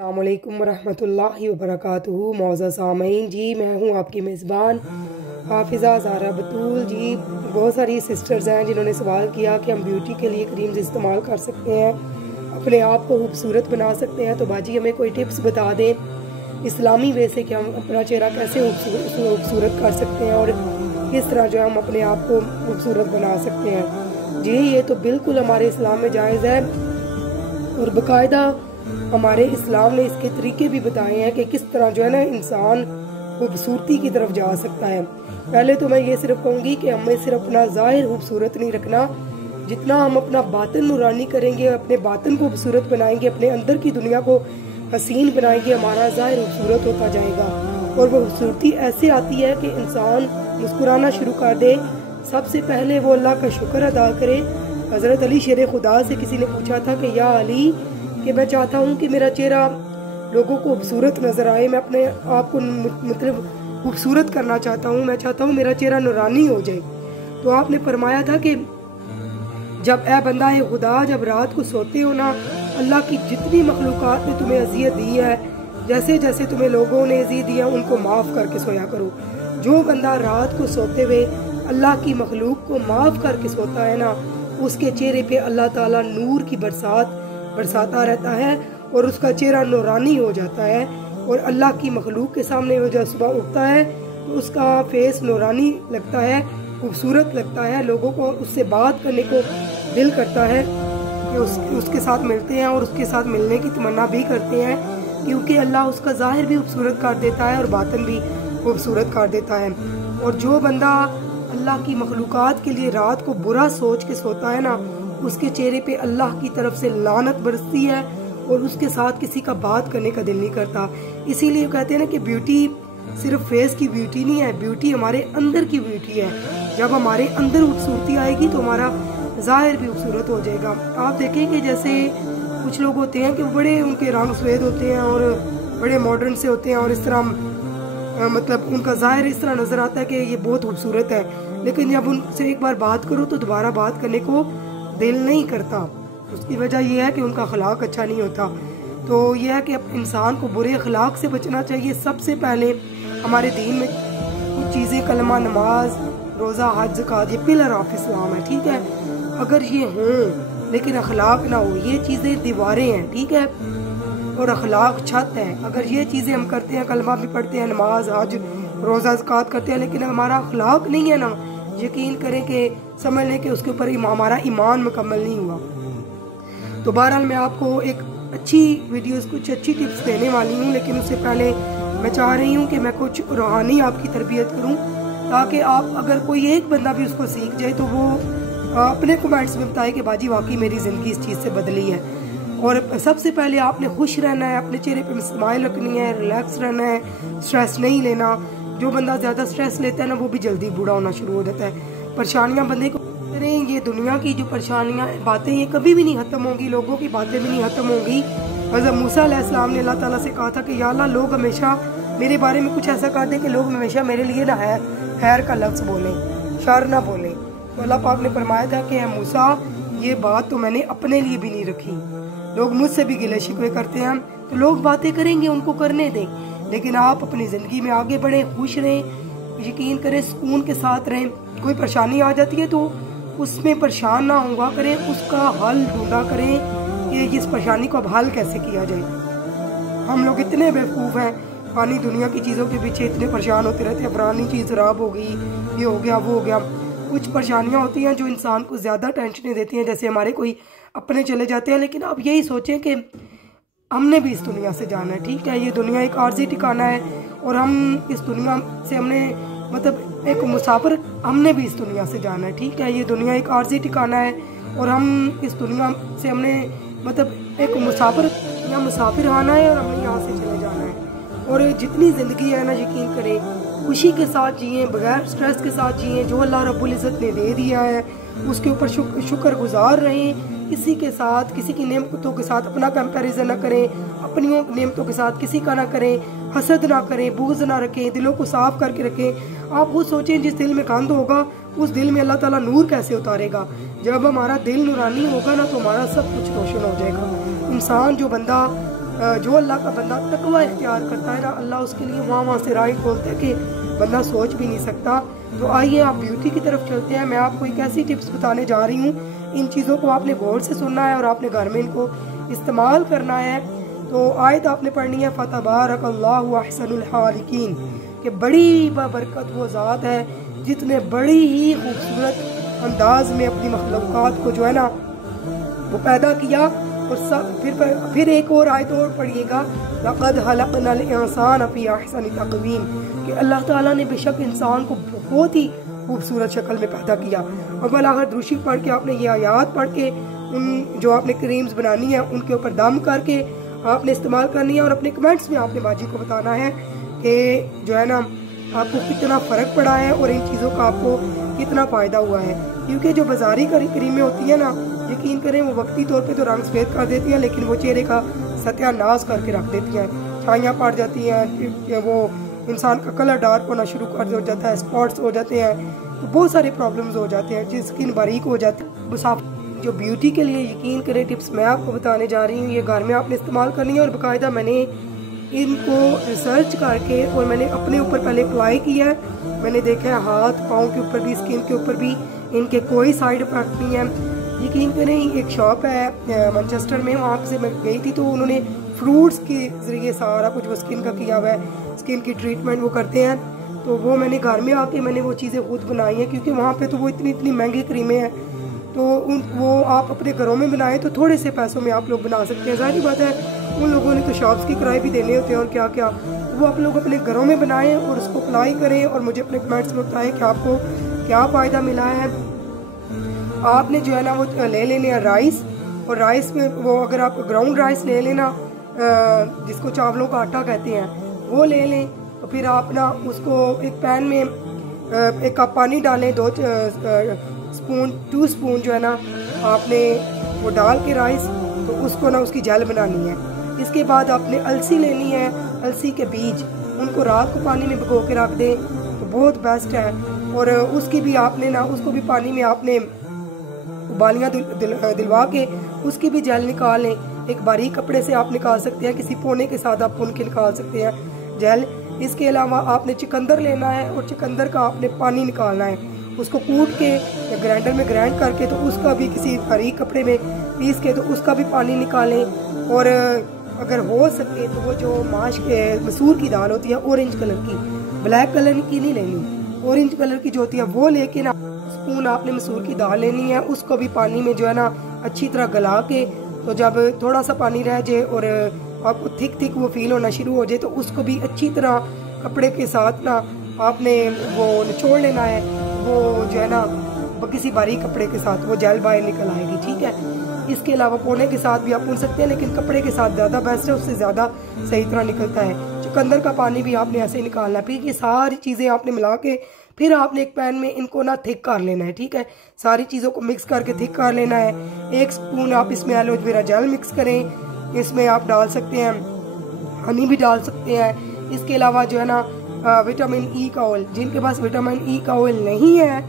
अस्सलामुअलैकुम वरहमतुल्लाहि वबरकातुहू। मौज़ा सामईन जी, मैं हूँ आपकी मेज़बान हाफिज़ा ज़ारा बतूल जी। बहुत सारी सिस्टर्स हैं जिन्होंने सवाल किया कि हम ब्यूटी के लिए क्रीम्स इस्तेमाल कर सकते हैं, अपने आप को खूबसूरत बना सकते हैं, तो बाजी हमें कोई टिप्स बता दें इस्लामी वे से कि हम अपना चेहरा कैसे खूबसूरत कर सकते हैं और किस तरह जो हम अपने आप को खूबसूरत बना सकते हैं। जी, ये तो बिल्कुल हमारे इस्लाम में जायज़ है और बाकायदा हमारे इस्लाम ने इसके तरीके भी बताए हैं कि किस तरह जो है ना इंसान खूबसूरती की तरफ जा सकता है। पहले तो मैं ये सिर्फ कहूँगी कि हमें सिर्फ अपना ज़ाहिर खूबसूरत नहीं रखना, जितना हम अपना बातन नूरानी करेंगे, अपने बातन को खूबसूरत बनाएंगे, अपने अंदर की दुनिया को हसीन बनाएंगे, हमारा ज़ाहिर खूबसूरत होता जाएगा। और वो खूबसूरती ऐसे आती है कि इंसान मुस्कुराना शुरू कर दे। सबसे पहले वो अल्लाह का शुक्र अदा करे। हज़रत अली शेर खुदा से किसी ने पूछा था कि या अली, कि मैं चाहता हूँ कि मेरा चेहरा लोगों को खूबसूरत नजर आए, मैं अपने आप को मतलब खूबसूरत करना चाहता हूँ, मैं चाहता हूँ मेरा चेहरा नूरानी हो जाए। तो आपने फरमाया था कि जब ए बंदा है खुदा, जब रात को सोते हो ना, अल्लाह की जितनी मखलूक़ात ने तुम्हें अज़ियत दी है, जैसे जैसे तुम्हें लोगों ने अज़ियत दी है, उनको माफ़ करके सोया करो। जो बंदा रात को सोते हुए अल्लाह की मखलूक को माफ़ करके सोता है ना, उसके चेहरे पे अल्लाह ताला नूर की बरसाता रहता है और उसका चेहरा नूरानी हो जाता है। और अल्लाह की मखलूक के सामने वो जब सुबह उठता है तो उसका फेस नूरानी लगता है, खूबसूरत लगता है, लोगों को उससे बात करने को दिल करता है कि उसके साथ मिलते हैं और उसके साथ मिलने की तमन्ना भी करते हैं, क्योंकि अल्लाह उसका ज़ाहिर भी खूबसूरत कर देता है और बातन भी खूबसूरत कर देता है। और जो बंदा अल्लाह की मखलूक़ात के लिए रात को बुरा सोच के सोता है ना, उसके चेहरे पे अल्लाह की तरफ से लानत बरसती है और उसके साथ किसी का बात करने का दिल नहीं करता। इसीलिए कहते हैं ना कि ब्यूटी सिर्फ फेस की ब्यूटी नहीं है, ब्यूटी हमारे अंदर की ब्यूटी है। जब हमारे अंदर खूबसूरती आएगी तो हमारा ज़ाहिर भी खूबसूरत हो जाएगा। आप देखेंगे जैसे कुछ लोग होते हैं कि बड़े उनके रंग सफ़ेद होते हैं और बड़े मॉडर्न से होते हैं और इस तरह मतलब उनका ज़ाहिर इस तरह नज़र आता है कि ये बहुत खूबसूरत है, लेकिन जब उनसे एक बार बात करो तो दोबारा बात करने को दिल नहीं करता। उसकी वजह यह है कि उनका अखलाक अच्छा नहीं होता। तो यह है कि इंसान को बुरे अखलाक से बचना चाहिए। सबसे पहले हमारे दीन में कुछ चीज़ें, कलमा, नमाज, रोज़ा, हज, ज़कात, ये पिलर ऑफ इस्लाम है, ठीक है। अगर ये हों लेकिन अखलाक ना हो, ये चीज़ें दीवारें हैं, ठीक है, और अखलाक छत है। अगर ये चीज़ें हम करते हैं, कलमा भी पढ़ते हैं, नमाज, हज, रोज़ा, ज़कात करते हैं, लेकिन हमारा अखलाक नहीं है ना, यकीन करें कि समझ लें कि उसके ऊपर हमारा ईमान मुकम्मल नहीं हुआ। तो बहरहाल मैं आपको एक अच्छी वीडियोस, कुछ अच्छी टिप्स देने वाली हूँ, लेकिन उससे पहले मैं चाह रही हूँ कि मैं कुछ रूहानी आपकी तरबियत करूँ, ताकि आप अगर कोई एक बंदा भी उसको सीख जाए तो वो अपने कमेंट्स में बताए कि बाजी वाकई मेरी ज़िंदगी इस चीज़ से बदली है। और सबसे पहले आपने खुश रहना है, अपने चेहरे पे स्माइल रखनी है, रिलैक्स रहना है, स्ट्रेस नहीं लेना। जो बंदा ज़्यादा स्ट्रेस लेता है ना, वो भी जल्दी बूढ़ा होना शुरू हो जाता है। परेशानियाँ बंदे को करें, ये दुनिया की जो परेशानियाँ बातें ये कभी भी नहीं ख़त्म होंगी, लोगों की बातें भी नहीं ख़त्म होंगी। हज़रत मूसा अलैहिस्सलाम ने अल्लाह ताला से कहा था कि या अल्लाह, लोग हमेशा मेरे बारे में कुछ ऐसा कर दें कि लोग हमेशा मेरे लिए ना खैर का लफ्ज़ बोलें, शर ना बोलें। तो अल्लाह पाक ने फरमाया था कि मूसा, ये बात तो मैंने अपने लिए भी नहीं रखी। लोग मुझसे भी गिले शिकवे करते हैं, तो लोग बातें करेंगे, उनको करने दें, लेकिन आप अपनी ज़िंदगी में आगे बढ़ें, खुश रहें, यकीन करें, सुकून के साथ रहें। कोई परेशानी आ जाती है तो उसमें परेशान ना हुआ करें, उसका हल ढूंढा करें कि इस परेशानी को अब हल कैसे किया जाए। हम लोग इतने बेवकूफ़ हैं, पानी दुनिया की चीज़ों के पीछे इतने परेशान होते रहते हैं, पुरानी चीज़ खराब हो गई, ये हो गया, वो हो गया। कुछ परेशानियाँ होती हैं जो इंसान को ज़्यादा टेंशनें देती हैं, जैसे हमारे कोई अपने चले जाते हैं, लेकिन आप यही सोचें कि हमने भी इस दुनिया से जाना है, ठीक है। ये दुनिया एक आर्जी ठिकाना है और हम इस दुनिया से हमने मतलब एक मुसाफिर, हमने भी इस दुनिया से जाना है, ठीक है। ये दुनिया एक आर्जी ठिकाना है और हम इस दुनिया से हमने मतलब एक मुसाफिर आना है और हमने यहाँ से चले जाना है। और जितनी ज़िंदगी है ना, यकीन करें, खुशी के साथ जिए, बगैर स्ट्रेस के साथ जिए। जो अल्लाह रब्बुल इज़्ज़त ने दे दिया है उसके ऊपर शुक्र गुजार रहें। किसी के साथ, किसी की नेमतों के साथ अपना कंपैरिजन ना करें, अपनी नेमतों के साथ किसी का ना करें, हसद ना करें, बुग़्ज़ ना रखें, दिलों को साफ करके रखें। आप वो सोचें, जिस दिल में गंद होगा उस दिल में अल्लाह ताला नूर कैसे उतारेगा। जब हमारा दिल नूरानी होगा ना, तो हमारा सब कुछ रोशन हो जाएगा। इंसान जो बंदा جو اللہ کا بندہ تقوی اختیار کرتا ہے نا، اللہ اس کے لیے وہاں سے راہ کھولتا ہے کہ بندہ سوچ بھی نہیں سکتا۔ تو آئیے آپ بیوٹی کی طرف چلتے ہیں۔ میں آپ کو ایک ایسی ٹپس بتانے جا رہی ہوں، ان چیزوں کو آپ نے غور سے سننا ہے اور آپ نے گھر میں ان کو استعمال کرنا ہے۔ تو آیت آپ نے پڑھنی ہے فتبارک اللہ احسن الخالقین، کہ بڑی بابرکت وہ ذات ہے جس نے بڑی ہی خوبصورت انداز میں اپنی مخلوقات کو جو ہے نا وہ پیدا کیا۔ اور پھر ایک اور آیت اور پڑھیے گا، لقد خلقنا الانسان فی احسن تقویم، کہ اللہ تعالیٰ نے بے شک انسان کو بہت ہی خوبصورت شکل میں پیدا کیا۔ اور بلاخر دروشی پڑھ کے آپ نے یہ آیات پڑھ کے ان جو آپ نے کریمز بنانی ہے ان کے اوپر دم کر کے آپ نے استعمال کرنی ہے، اور اپنے کمنٹس میں آپ نے باجی کو بتانا ہے کہ جو ہے نا آپ کو کتنا فرق پڑا ہے اور ان چیزوں کا آپ کو کتنا فائدہ ہوا ہے۔ کیونکہ جو بازاری کریمیں ہوتی ہیں نا، یقین کریں وہ وقتی طور پہ تو رنگ سفید کر دیتی ہیں، لیکن وہ چہرے کا ستیہ ناش کر کے رکھ دیتی ہیں، چھائیاں پڑ جاتی ہیں، وہ انسان کا کلر ڈارک ہونا شروع کر ہو جاتا ہے، اسپاٹس ہو جاتے ہیں، تو بہت سارے پرابلمز ہو جاتے ہیں، جس اسکن باریک ہو جاتی ہے۔ بس آپ جو بیوٹی کے لیے یقین کریں ٹپس میں آپ کو بتانے جا رہی ہوں، یہ گھر میں آپ نے استعمال کرنی ہے، اور باقاعدہ میں نے ان کو ریسرچ کر کے اور میں نے اپنے اوپر پہلے اپلائی کیا ہے۔ میں نے دیکھا ہے ہاتھ پاؤں کے اوپر بھی، اسکن کے اوپر بھی ان کے کوئی سائیڈ افیکٹ نہیں ہے۔ یقین کریں ایک شاپ ہے مانچسٹر میں، وہاں سے میں گئی تھی تو انہوں نے فروٹس کے ذریعے سارا کچھ وہ اسکن کا کیا ہوا ہے، اسکن کی ٹریٹمنٹ وہ کرتے ہیں۔ تو وہ میں نے گھر میں آ کے میں نے وہ چیزیں خود بنائی ہیں، کیونکہ وہاں پہ تو وہ اتنی مہنگی کریمیں ہیں، تو وہ آپ اپنے گھروں میں بنائیں تو تھوڑے سے پیسوں میں آپ لوگ بنا سکتے ہیں۔ ظاہری بات ہے ان لوگوں نے تو شاپس کی کرائے بھی دینے ہوتے ہیں اور کیا کیا، وہ آپ لوگ اپنے گھروں میں بنائیں اور اس کو اپلائی کریں، اور مجھے اپنے کمنٹس میں بتائیں کہ آپ کو کیا فائدہ ملا ہے۔ آپ نے جو ہے نا وہ لے لینے ہیں رائس، اور رائس میں وہ اگر آپ گراؤنڈ رائس لے لینا جس کو چاولوں کا آٹا کہتے ہیں وہ لے لیں، تو پھر آپ نا اس کو ایک پین میں ایک کپ پانی ڈالیں، 2 اسپون جو ہے نا آپ نے وہ ڈال کے رائس، تو اس کو نا اس کی جیل بنانی ہے۔ اس کے بعد آپ نے السی لینی ہے، السی کے بیج، ان کو رات کو پانی میں بھگو کے رکھ دیں تو بہت بیسٹ ہے۔ اور اس کی بھی آپ نے نا اس کو بھی پانی میں آپ نے ابالیاں دلوا کے اس کی بھی جیل نکال لیں۔ ایک باریک کپڑے سے آپ نکال سکتے ہیں، کسی پونے کے ساتھ آپ ان کے نکال سکتے ہیں جیل۔ اس کے علاوہ آپ نے چکندر لینا ہے، اور چکندر کا آپ نے پانی نکالنا ہے، اس کو کوٹ کے گرائنڈر میں گرائنڈ کر کے تو اس کا بھی کسی باریک کپڑے میں پیس کے تو اس کا بھی پانی نکالیں۔ اور اگر ہو سکے تو وہ جو مسور کی دال ہوتی ہے اورنج کلر کی، بلیک کلر کی نہیں لینی، اورنج کلر کی جو ہوتی ہے وہ لے کے نا اسپون آپ نے مسور کی دال لینی ہے، اس کو بھی پانی میں جو ہے نا اچھی طرح گلا کے، تو جب تھوڑا سا پانی رہ جائے اور آپ کو تھک وہ فیل ہونا شروع ہو جائے تو اس کو بھی اچھی طرح کپڑے کے ساتھ نا آپ نے وہ نچوڑ لینا ہے، وہ جو ہے نا کسی باریک کپڑے کے ساتھ وہ جیل باہر نکل آئے گی، ٹھیک ہے۔ اس کے علاوہ پونے کے ساتھ بھی آپ پون سکتے ہیں، لیکن کپڑے کے ساتھ زیادہ بیسٹ ہے، اس سے زیادہ صحیح طرح نکلتا ہے۔ چکندر کا پانی بھی آپ نے ایسے ہی نکالنا ہے۔ پھر یہ ساری چیزیں آپ نے ملا کے پھر آپ نے ایک پین میں ان کو نا تھک کر لینا ہے، ٹھیک ہے، ساری چیزوں کو مکس کر کے تھک کر لینا ہے۔ 1 اسپون آپ اس میں ایلو ویرا جیل مکس کریں، اس میں آپ ڈال سکتے ہیں ہنی بھی ڈال سکتے ہیں۔ اس کے علاوہ جو ہے نا وٹامن ای کا آئل، جن کے پاس وٹامن ای کا آئل نہیں ہے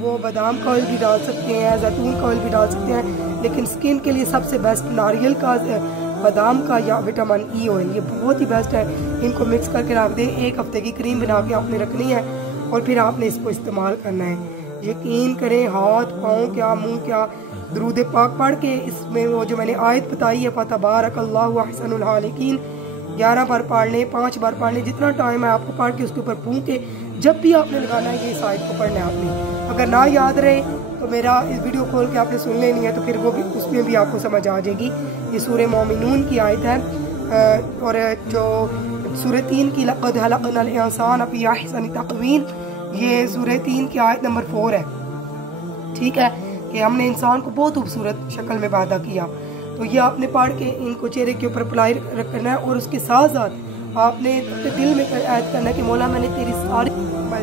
وہ بادام کا آئل بھی ڈال سکتے ہیں، زیتون کا آئل بھی ڈال سکتے ہیں، لیکن سکن کے لیے سب سے بیسٹ ناریل کا، بادام کا یا وٹامن ای آئل، یہ بہت ہی بیسٹ ہے۔ ان کو مکس کر کے رکھ دیں، 1 ہفتے کی کریم بنا کے آپ نے رکھنی ہے، اور پھر آپ نے اس کو استعمال کرنا ہے۔ یقین کریں ہاتھ پاؤں کیا منہ کیا درود پاک پڑھ کے اس میں وہ جو میں نے آیت بتائی ہے فتبارک اللہ احسن الخالقین 11 بار پڑھ لیں، 5 بار پڑھ لیں، جتنا ٹائم ہے آپ کو پڑھ کے اس کے اوپر پھونک کے جب بھی آپ نے لگانا ہے یہ اس آیت کو پڑھنا ہے آپ نے۔ اگر نہ یاد رہے تو میرا اس ویڈیو کھول کے آپ نے سن لینی ہے، تو پھر وہ بھی اس میں بھی آپ کو سمجھ آ جائے گی۔ یہ سورہ مومنون کی آیت ہے، اور جو سورہ 3 کی لقد خلقنا الانسان فی احسن تقویم، یہ سورہ 3 کی آیت نمبر 4 ہے، ٹھیک ہے، کہ ہم نے انسان کو بہت خوبصورت شکل میں پیدا کیا۔ تو یہ آپ نے پڑھ کے ان کو چہرے کے اوپر اپلائی کرنا ہے، اور اس کے ساتھ ساتھ آپ نے اپنے دل میں عہد کرنا ہے کہ مولا میں نے تیری ساری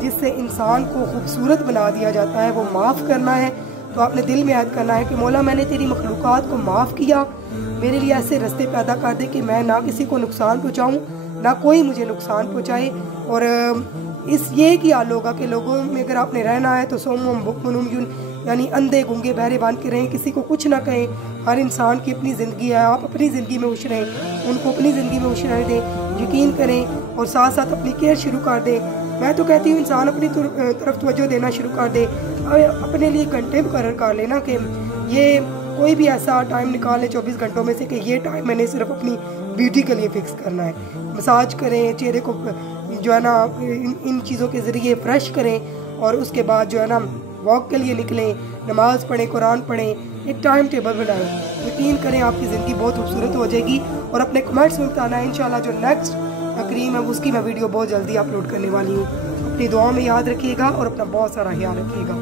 جس سے انسان کو خوبصورت بنا دیا جاتا ہے وہ معاف کرنا ہے۔ تو آپ نے دل میں عہد کرنا ہے کہ مولا میں نے تیری مخلوقات کو معاف کیا، میرے لیے ایسے رستے پیدا کر دے کہ میں نہ کسی کو نقصان پہنچاؤں نہ کوئی مجھے نقصان پہنچائے۔ اور اس یہ کہ لوگوں میں اگر آپ نے رہنا ہے تو سوم بکمن यानी अंधे गूंगे बहरे बन के रहें, किसी को कुछ ना कहें। हर इंसान की अपनी ज़िंदगी है, आप अपनी ज़िंदगी में खुश रहें, उनको अपनी ज़िंदगी में खुश रहने दें, यकीन करें और साथ साथ अपनी केयर शुरू कर दें। मैं तो कहती हूँ इंसान अपनी तरफ तवज्जो देना शुरू कर दे, अपने लिए घंटे मुकर्रर कर लेना कि ये कोई भी ऐसा टाइम निकाल ले 24 घंटों में से कि ये टाइम मैंने सिर्फ अपनी ब्यूटी के लिए फ़िक्स करना है। मसाज करें, चेहरे को जो है ना इन चीज़ों के ज़रिए फ्रेश करें और उसके बाद जो है ना वॉक के लिए निकलें, नमाज़ पढ़ें, कुरान पढ़ें, एक टाइम टेबल बनाएं। यकीन करें आपकी ज़िंदगी बहुत खूबसूरत हो जाएगी। और अपने कमेंट्स में बताना है इंशाल्लाह जो नेक्स्ट क्रीम है उसकी मैं वीडियो बहुत जल्दी अपलोड करने वाली हूँ। अपनी दुआ में याद रखिएगा और अपना बहुत सारा ख्याल रखिएगा।